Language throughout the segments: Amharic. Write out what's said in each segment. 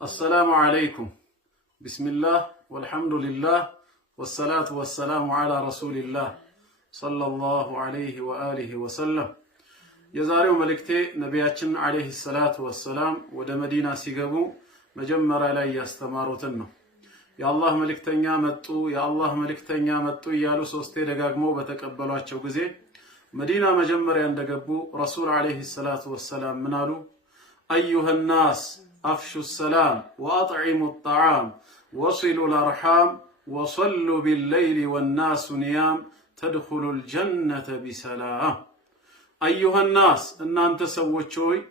السلام عليكم بسم الله والحمد لله والصلاة والسلام على رسول الله صلى الله عليه وآله وسلم የዛሬው መልእክቴ ነቢያችን አለይሂ ሰላቱ ወሰላም ወደ መዲና ሲገቡ መጀመሪያ ላይ ያስተማሩትን ነው። የአላህ መልእክተኛ መጡ እያሉ ሶስቴ ደጋግመው በተቀበሏቸው ጊዜ መዲና መጀመሪያ እንደገቡ ረሱል አለይሂ ሰላቱ ወሰላም ምን አሉ? አዩሃ الناس أفشوا السلام وأطعموا الطعام وصلوا الأرحام وصلوا بالليل والناس نيام تدخلوا الجنة بسلام أيها الناس إن أنت سوتشوي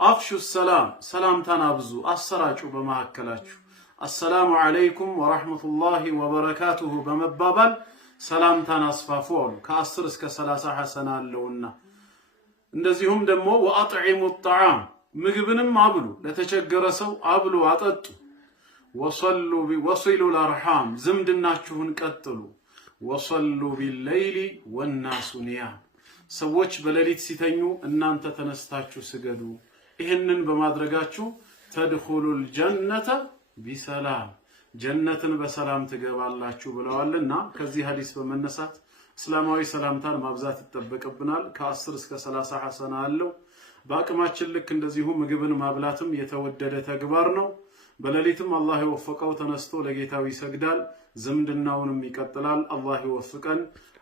أفشوا السلام سلام تنابزو السراجو بمهكلاتشو السلام عليكم ورحمة الله وبركاته بمبابل سلام تناصفافون كأسرس كسلاسة حسنا اللونا እንደዚሁም ደግሞ وأطعموا الطعام ምግብንም አብሉ ለተቸገረ ሰው አብሉ አጠጡ ወصሉ الارحام ዝምድናችሁን ቀጥሉ ወصሉ بالليل والناس نيام ሰዎች በሌሊት ሲተኙ እናንተ ተነስታችሁ ስገዱ ይሄንን በማድረጋችሁ تدخلوا الجنة بسلام ጀነትን በሰላም ትገባላችሁ ብለዋልና ከዚህ ሐዲስ በመነሳት እስላማዊ ሰላምታን ማብዛት ይተበቀብናል ከ10 እስከ 30 ሐሰና አለው በአቅማችን ልክ እንደዚሁ ምግብን ማብላትም የተወደደ ተግባር ነው በሌሊትም አላህ ይወፈቀው ተነስቶ ለጌታው ይሰግዳል ዝምድናውንም ይቀጥላል አላህ ይወፍቀን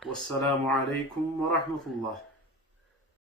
ወሰላሙ አለይኩም ወራህመቱላህ